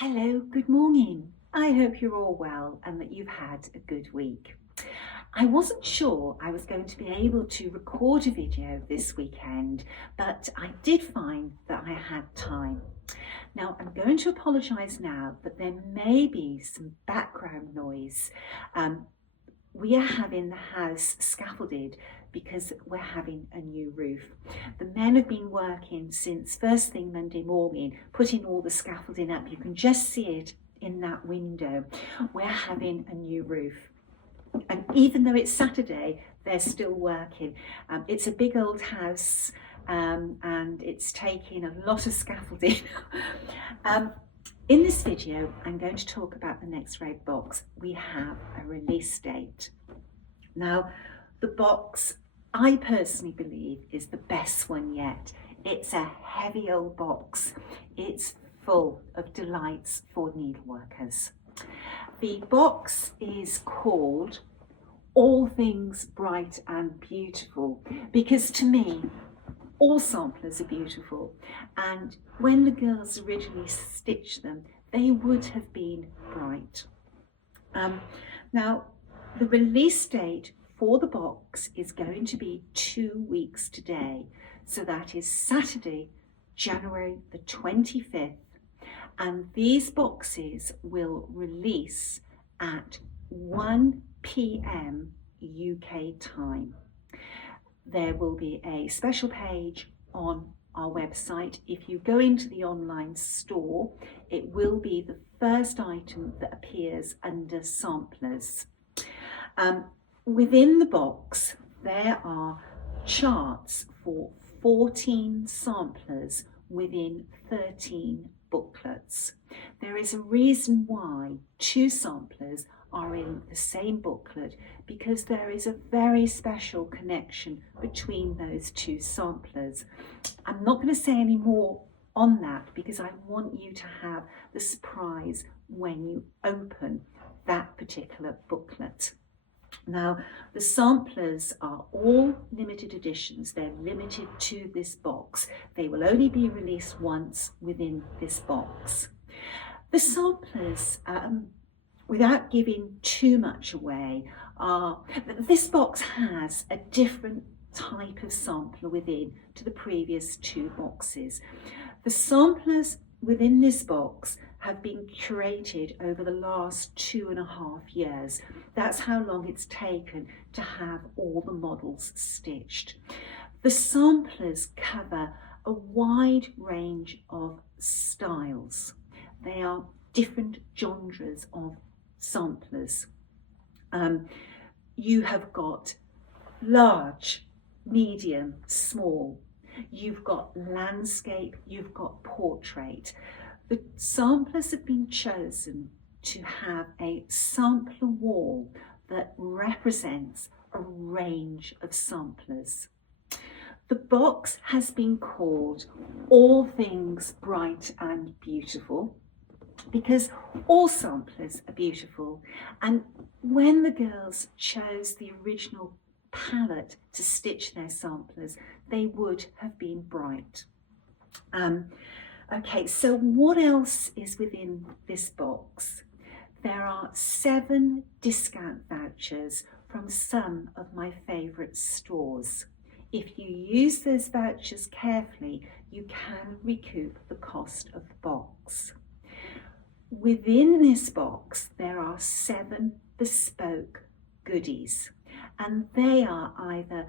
Hello, good morning. I hope you're all well and that you've had a good week. I wasn't sure I was going to be able to record a video this weekend, but I did find that I had time. Now, I'm going to apologise now that there may be some background noise. We are having the house scaffolded because we're having a new roof. The men have been working since first thing Monday morning, putting all the scaffolding up. You can just see it in that window. We're having a new roof. And even though it's Saturday, they're still working. It's a big old house and it's taking a lot of scaffolding. In this video, I'm going to talk about the next red box. We have a release date. Now, the box, I personally believe, is the best one yet. It's a heavy old box. It's full of delights for needleworkers. The box is called All Things Bright and Beautiful because to me, all samplers are beautiful, and when the girls originally stitched them, they would have been bright. Now, the release date for the box is going to be 2 weeks today, so that is Saturday, January the 25th, and these boxes will release at 1 p.m. UK time. There will be a special page on our website. If you go into the online store, it will be the first item that appears under samplers. Within the box, there are charts for 14 samplers within 13 booklets. There is a reason why 2 samplers are in the same booklet, because there is a very special connection between those 2 samplers. I'm not going to say any more on that because I want you to have the surprise when you open that particular booklet. Now, the samplers are all limited editions. They're limited to this box. They will only be released once within this box. The samplers, without giving too much away, this box has a different type of sampler within to the previous 2 boxes. The samplers within this box have been curated over the last 2.5 years. That's how long it's taken to have all the models stitched. The samplers cover a wide range of styles. They are different genres of samplers. You have got large, medium, small. You've got landscape, you've got portrait. The samplers have been chosen to have a sampler wall that represents a range of samplers. The box has been called All Things Bright and Beautiful because all samplers are beautiful, and when the girls chose the original palette to stitch their samplers, they would have been bright. Okay, so what else is within this box? There are 7 discount vouchers from some of my favourite stores. If you use those vouchers carefully, you can recoup the cost of the box. Within this box, there are 7 bespoke goodies, and they are either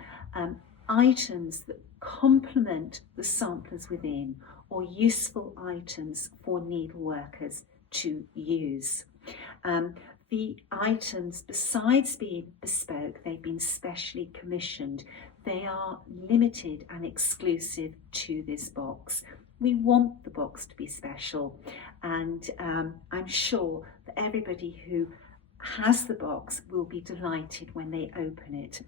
items that complement the samplers within or useful items for needleworkers to use. The items, besides being bespoke, they've been specially commissioned. They are limited and exclusive to this box. We want the box to be special, and I'm sure that everybody who has the box will be delighted when they open it.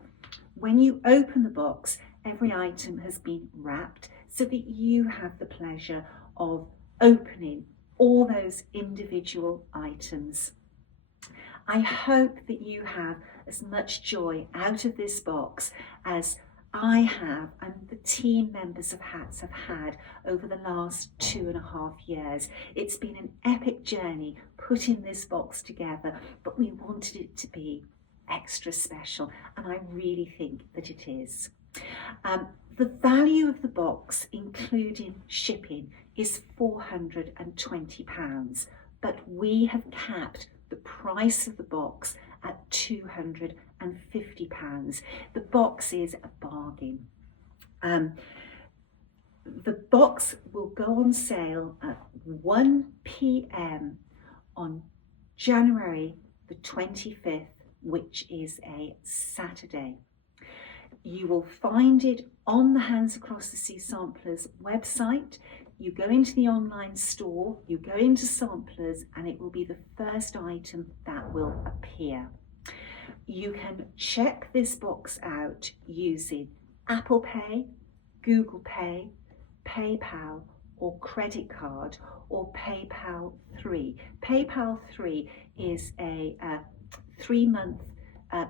When you open the box, every item has been wrapped so that you have the pleasure of opening all those individual items. I hope that you have as much joy out of this box as I have, and the team members of Hats have had over the last 2.5 years. It's been an epic journey putting this box together, but we wanted it to be extra special, and I really think that it is. The value of the box, including shipping, is £420, but we have capped the price of the box at £250. The box is a bargain. The box will go on sale at 1 p.m. on January the 25th, which is a Saturday. You will find it on the Hands Across the Sea Samplers website. You go into the online store, you go into Samplers, and it will be the first item that will appear. You can check this box out using Apple Pay, Google Pay, PayPal, or credit card, or PayPal 3. PayPal 3 is a 3-month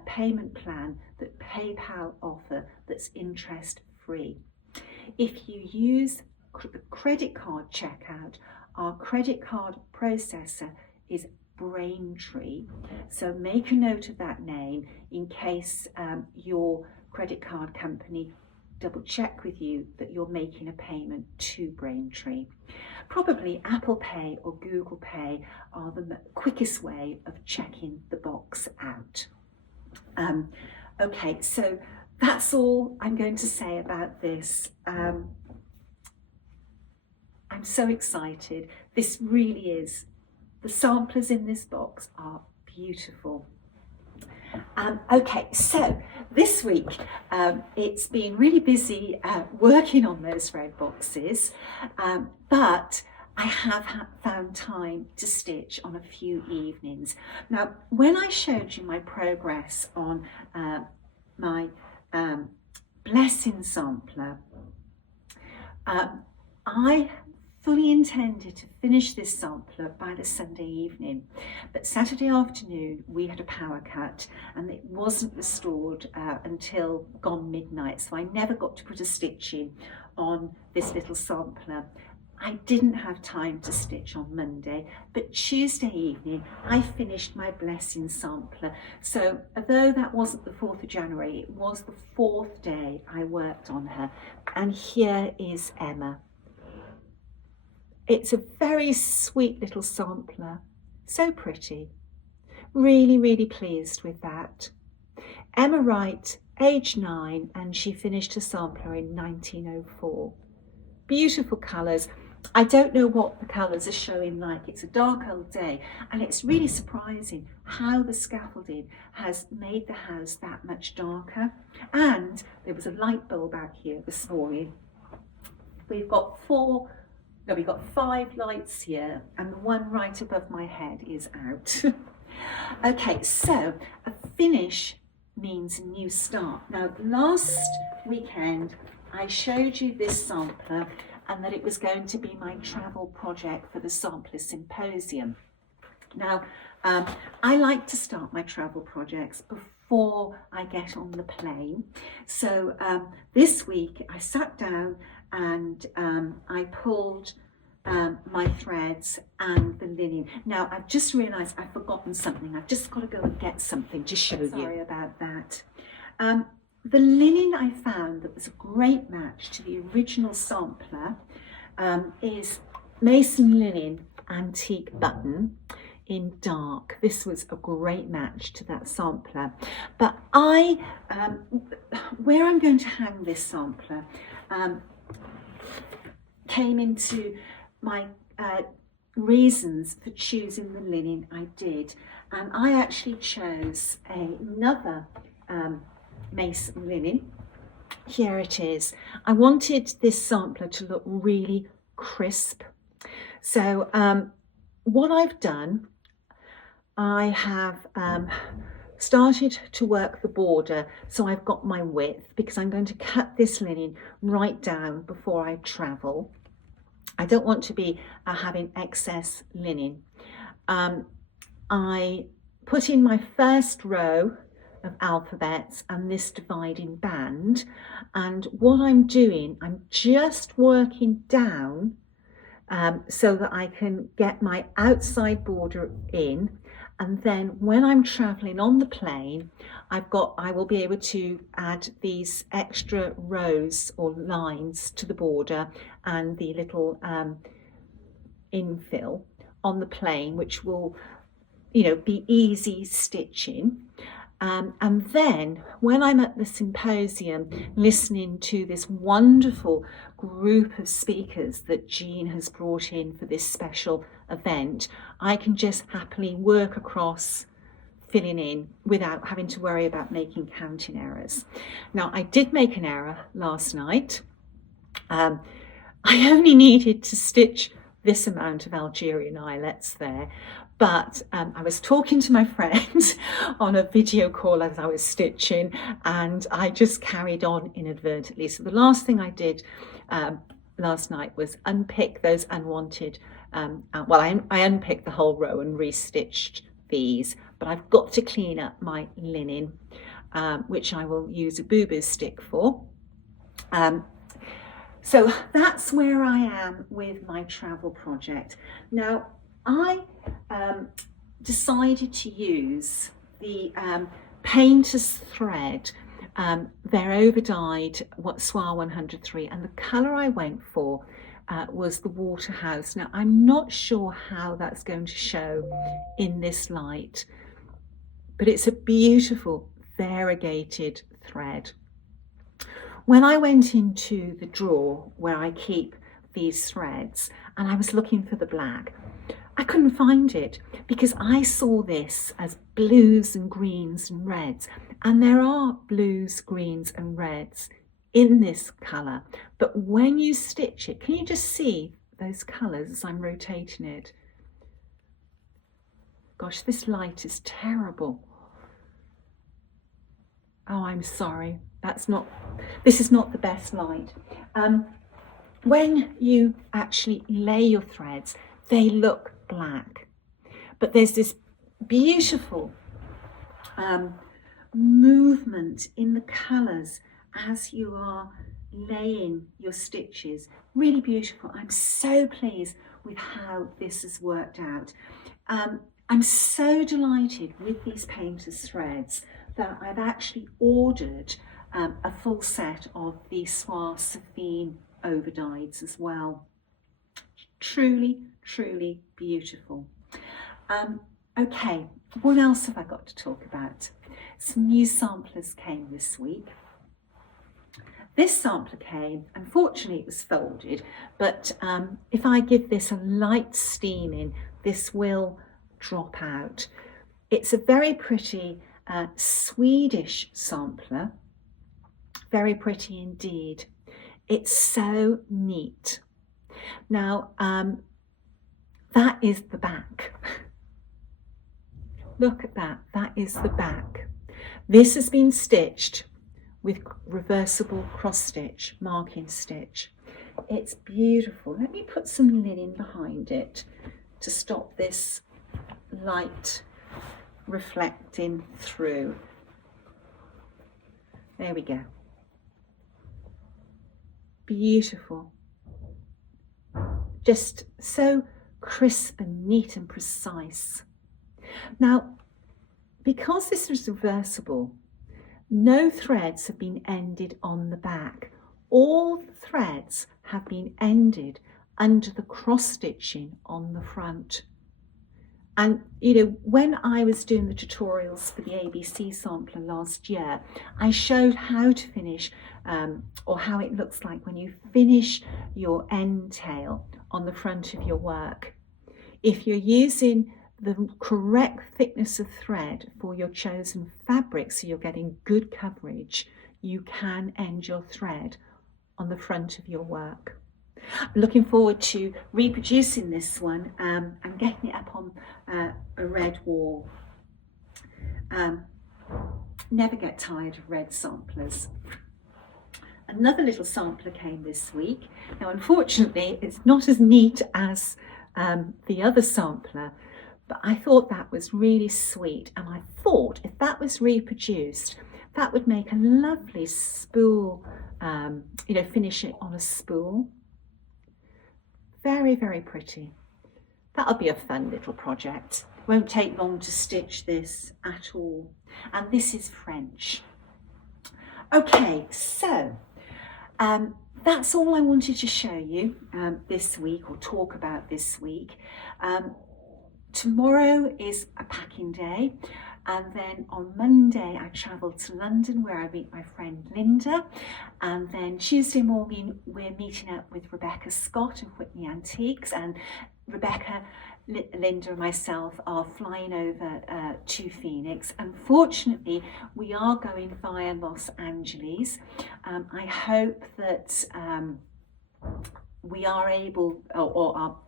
payment plan that PayPal offer that's interest free. If you use the credit card checkout, our credit card processor is Braintree, so make a note of that name in case your credit card company double check with you that you're making a payment to Braintree. Probably Apple Pay or Google Pay are the quickest way of checking the box out. Okay, so that's all I'm going to say about this. I'm so excited. This really is, the samplers in this box are beautiful. Okay, so this week it's been really busy working on those red boxes, but I have found time to stitch on a few evenings. Now, when I showed you my progress on my Blessing sampler, I fully intended to finish this sampler by the Sunday evening, but Saturday afternoon we had a power cut and it wasn't restored until gone midnight, so I never got to put a stitch in on this little sampler. I didn't have time to stitch on Monday, but Tuesday evening I finished my Blessing sampler. So although that wasn't the 4th of January, it was the 4th day I worked on her. And here is Emma. It's a very sweet little sampler, so pretty. Really, really pleased with that. Emma Wright, age 9, and she finished her sampler in 1904. Beautiful colours. I don't know what the colours are showing like. It's a dark old day, and it's really surprising how the scaffolding has made the house that much darker. And there was a light bulb out here this morning. We've got 5 lights here, and the one right above my head is out. Okay, so a finish means a new start. Now, last weekend I showed you this sampler and that it was going to be my travel project for the Sampler Symposium. Now, I like to start my travel projects before I get on the plane. So this week I sat down and I pulled my threads and the linen. Now, I've just realised I've forgotten something. I've just got to go and get something to show you. Sorry about that. The linen I found that was a great match to the original sampler is Mason Linen Antique Button in dark. This was a great match to that sampler. But where I'm going to hang this sampler came into my reasons for choosing the linen I did. And I actually chose another Mason linen. Here it is. I wanted this sampler to look really crisp. So what I've done, I have started to work the border, so I've got my width because I'm going to cut this linen right down before I travel. I don't want to be having excess linen. I put in my first row of alphabets and this dividing band. And what I'm doing, I'm just working down so that I can get my outside border in. And then when I'm traveling on the plane, I will be able to add these extra rows or lines to the border and the little infill on the plane, which will, be easy stitching. And then when I'm at the symposium listening to this wonderful group of speakers that Jean has brought in for this special event, I can just happily work across filling in without having to worry about making counting errors. Now, I did make an error last night. I only needed to stitch this amount of Algerian eyelets there, but I was talking to my friend on a video call as I was stitching, and I just carried on inadvertently. So the last thing I did last night was unpick those unwanted, I unpicked the whole row and restitched these, but I've got to clean up my linen, which I will use a boo-boo stick for. So that's where I am with my travel project. Now, I decided to use the painter's thread, their overdyed Soie 103, and the colour I went for was the Waterhouse. Now, I'm not sure how that's going to show in this light, but it's a beautiful variegated thread. When I went into the drawer where I keep these threads and I was looking for the black, I couldn't find it because I saw this as blues and greens and reds, and there are blues, greens and reds in this colour, but when you stitch it, can you just see those colours as I'm rotating it? Gosh, this light is terrible. Oh, I'm sorry. This is not the best light. When you actually lay your threads, they look black, but there's this beautiful movement in the colours as you are laying your stitches. Really beautiful. I'm so pleased with how this has worked out. I'm so delighted with these painter's threads that I've actually ordered a full set of the Soie Saphine overdyes as well. Truly, truly beautiful. Okay, what else have I got to talk about? Some new samplers came this week. This sampler came, unfortunately it was folded, but if I give this a light steaming, this will drop out. It's a very pretty Swedish sampler, very pretty indeed. It's so neat. Now, that is the back. Look at that, that is the back. This has been stitched with reversible cross stitch, marking stitch. It's beautiful. Let me put some linen behind it to stop this light reflecting through. There we go. Beautiful. Just so crisp and neat and precise. Now, because this is reversible, no threads have been ended on the back. All the threads have been ended under the cross stitching on the front. And when I was doing the tutorials for the ABC sampler last year, I showed how to finish or how it looks like when you finish your end tail on the front of your work. If you're using the correct thickness of thread for your chosen fabric, so you're getting good coverage, you can end your thread on the front of your work. I'm looking forward to reproducing this one and getting it up on a red wall. Never get tired of red samplers. Another little sampler came this week. Now, unfortunately, it's not as neat as the other sampler, but I thought that was really sweet, and I thought if that was reproduced, that would make a lovely spool, finish it on a spool. Very, very pretty. That'll be a fun little project. Won't take long to stitch this at all. And this is French. Okay, so that's all I wanted to show you this week, or talk about this week. Tomorrow is a packing day, and then on Monday I travel to London where I meet my friend Linda, and then Tuesday morning we're meeting up with Rebecca Scott of Whitney Antiques, and Rebecca, Linda and myself are flying over to Phoenix. Unfortunately, we are going via Los Angeles. I hope that we are able,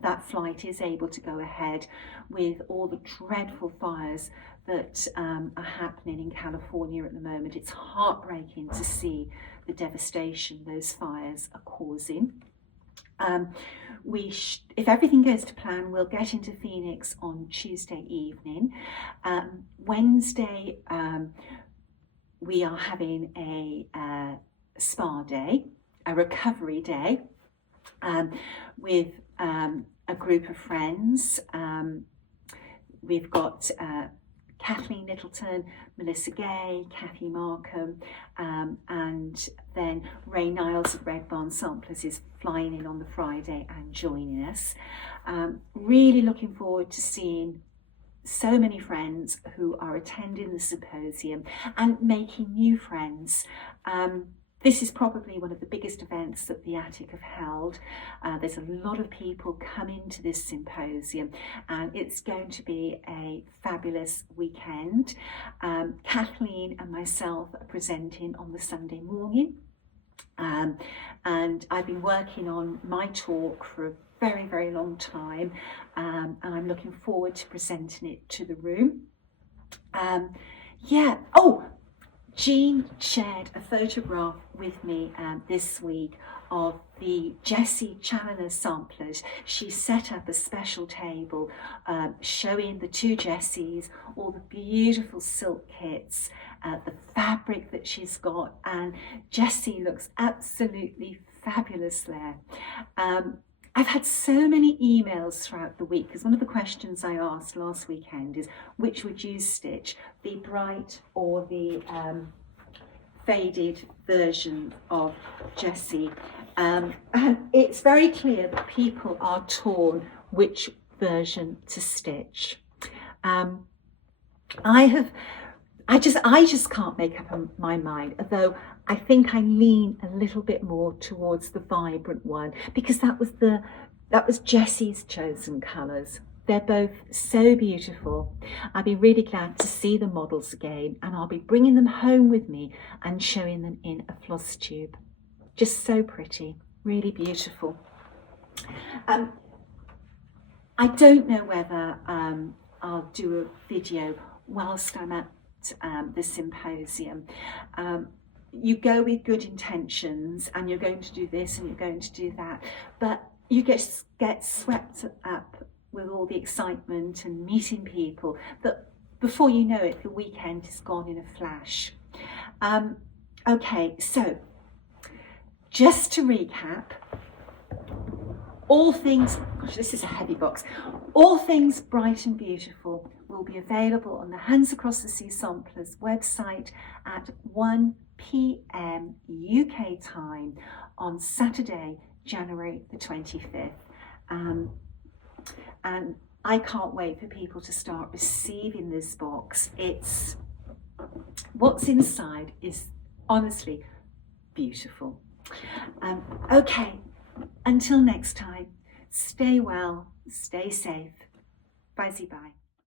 that flight is able to go ahead with all the dreadful fires that are happening in California at the moment. It's heartbreaking to see the devastation those fires are causing. If everything goes to plan, we'll get into Phoenix on Tuesday evening. Wednesday, we are having a spa day, a recovery day, with a group of friends. We've got Kathleen Littleton, Melissa Gay, Kathy Markham, and then Ray Niles of Red Barn Samplers is flying in on the Friday and joining us. Really looking forward to seeing so many friends who are attending the symposium and making new friends. This is probably one of the biggest events that the Attic have held. There's a lot of people coming to this symposium, and it's going to be a fabulous weekend. Kathleen and myself are presenting on the Sunday morning, and I've been working on my talk for a very, very long time, and I'm looking forward to presenting it to the room. Jean shared a photograph with me this week of the Jessie Challoner samplers. She set up a special table showing the two Jessies, all the beautiful silk kits, the fabric that she's got, and Jessie looks absolutely fabulous there. I've had so many emails throughout the week, because one of the questions I asked last weekend is, which would you stitch, the bright or the faded version of Jessie? And it's very clear that people are torn which version to stitch. I just can't make up my mind, although I think I lean a little bit more towards the vibrant one, because that was Jessie's chosen colours. They're both so beautiful. I'll be really glad to see the models again, and I'll be bringing them home with me and showing them in a Flosstube. Just so pretty, really beautiful. I don't know whether I'll do a video whilst I'm at the symposium. You go with good intentions, and you're going to do this and you're going to do that, but you get swept up with all the excitement and meeting people that before you know it, the weekend is gone in a flash. Okay, so just to recap, all things, gosh, this is a heavy box, all things bright and beautiful will be available on the Hands Across the Sea Samplers website at 1 p.m. UK time on Saturday, January the 25th. And I can't wait for people to start receiving this box. What's inside is honestly beautiful. Okay, until next time, stay well, stay safe. Bye-bye.